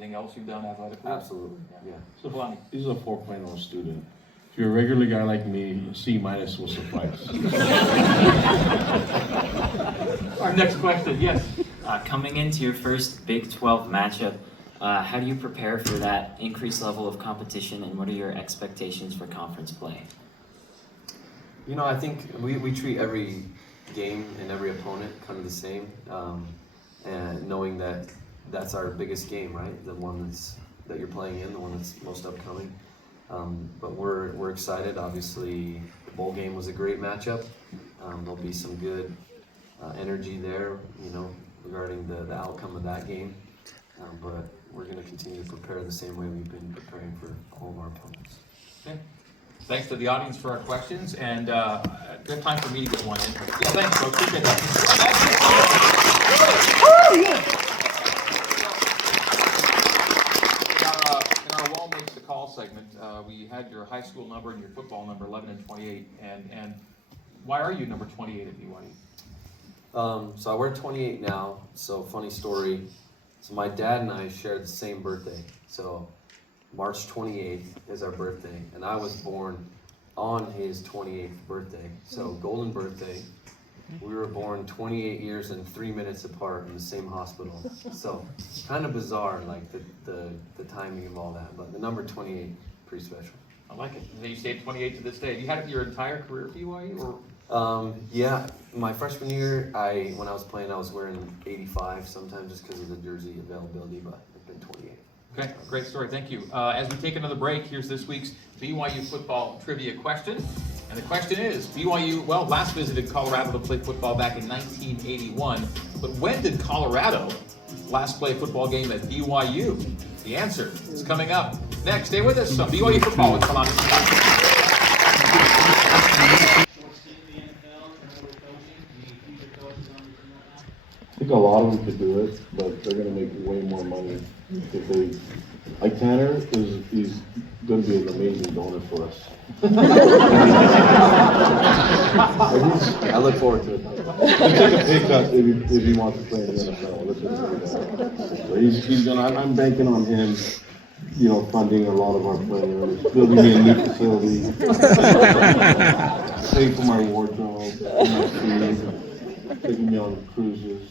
Anything else you've done athletically? Absolutely, yeah. So Kalani. He's a 4.0 student. If you're a regular guy like me, a C- will suffice. Our next question, yes. Coming into your first Big 12 matchup, how do you prepare for that increased level of competition, and what are your expectations for conference play? You know, I think we treat every game and every opponent kind of the same, and knowing that that's our biggest game, right? The one that you're playing in, the one that's most upcoming. But we're excited. Obviously, the bowl game was a great matchup. There'll be some good energy there, you know, regarding the outcome of that game. But we're going to continue to prepare the same way we've been preparing for all of our opponents. Okay. Thanks to the audience for our questions, and good time for me to get one in. Yeah, thanks, folks. Appreciate that. In our Wall Makes the Call segment, we had your high school number and your football number, 11 and 28, and why are you number 28 at BYU? So I wear 28 now. So funny story. So my dad and I shared the same birthday. So March 28th is our birthday, and I was born on his 28th birthday. So golden birthday. We were born 28 years and 3 minutes apart in the same hospital. So kind of bizarre, like the timing of all that. But the number 28, pretty special. I like it. And then you stayed 28 to this day. Have you had it your entire career at BYU, or? Yeah, my freshman year, when I was playing, I was wearing 85 sometimes just because of the jersey availability, but it's been 28. Okay, great story, thank you. As we take another break, here's this week's BYU football trivia question. And the question is, BYU, last visited Colorado to play football back in 1981, but when did Colorado last play a football game at BYU? The answer is coming up next. Stay with us on BYU football with Kalani Sitake. I think a lot of them could do it, but they're going to make way more money if they. Like Tanner, he's going to be an amazing donor for us. I look forward to it. He'll take a pay cut if he wants to play in the NFL. So he's gonna. I'm banking on him, you know, funding a lot of our players, building me a new facility, paying for my wardrobe, my food, taking me on cruises.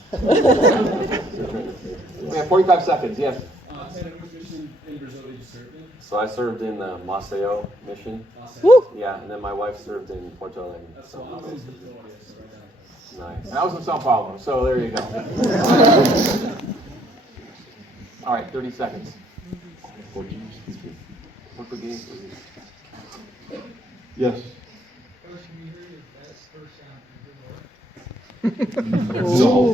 We have 45 seconds, yes. Tanner, which mission in Brazil did you serve in? So I served in the Maceió mission. Woo! Yeah, and then my wife served in Porto Alegre. That's So all. nice. And I was in Sao Paulo, so there you go. All right, 30 seconds. Portuguese speaker. Portuguese. Yes. Coach, can you hear your best first sound? No.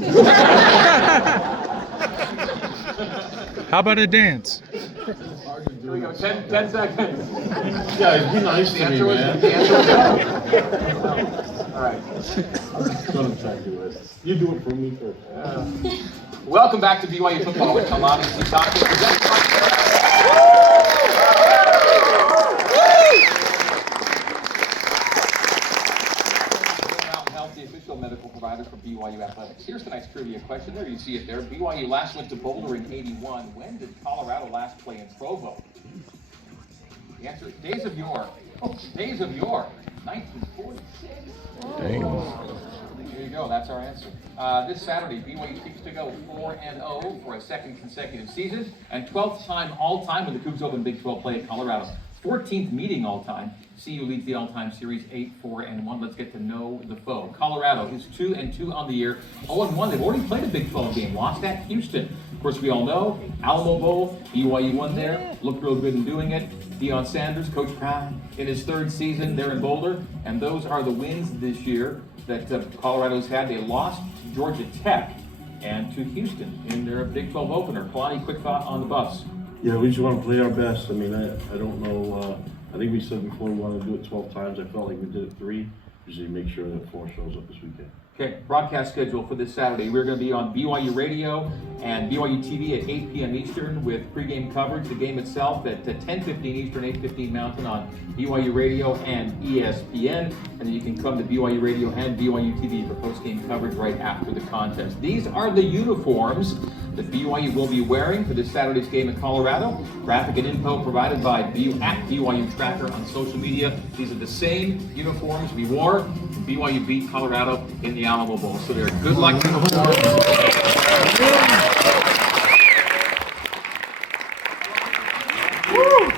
How about a dance? Here we go, 10 seconds. Guys, be nice to me, man. The answer was no. All right. I'm gonna try to do it. You do it for me first. Welcome back to BYU football with Kalani Sitake. The official medical provider for BYU Athletics. Here's tonight's trivia question. There you see it there. BYU last went to Boulder in '81. When did Colorado last play in Provo? The answer is days of yore. Days of yore. 1946. There you go. That's our answer. This Saturday, BYU seeks to go 4-0 for a second consecutive season and 12th time all-time when the Cougs open Big 12 play at Colorado. 14th meeting all-time. CU leads the all-time series 8-4-1. Let's get to know the foe. Colorado is 2-2 on the year. 0-1. They've already played a Big 12 game. Lost at Houston. Of course, we all know Alamo Bowl. BYU won there. Looked real good in doing it. Deion Sanders, Coach Pratt, in his third season there in Boulder. And those are the wins this year that Colorado's had. They lost to Georgia Tech and to Houston in their Big 12 opener. Kalani, quick thought on the Buffs. Yeah, we just want to play our best. I mean, I don't know. I think we said before we wanted to do it 12 times. I felt like we did it 3. Usually make sure that 4 shows up this weekend. Okay, broadcast schedule for this Saturday. We're going to be on BYU Radio and BYU TV at 8 p.m. Eastern with pregame coverage. The game itself at 10:15 Eastern, 8:15 Mountain on BYU Radio and ESPN. And then you can come to BYU Radio and BYU TV for postgame coverage right after the contest. These are the uniforms that BYU will be wearing for this Saturday's game in Colorado. Graphic and info provided by BYU Tracker on social media. These are the same uniforms we wore when BYU beat Colorado in the Alamo Bowl. So they're good luck uniforms.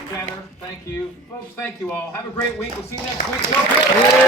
Tanner, thank you. Folks, thank you all. Have a great week. We'll see you next week.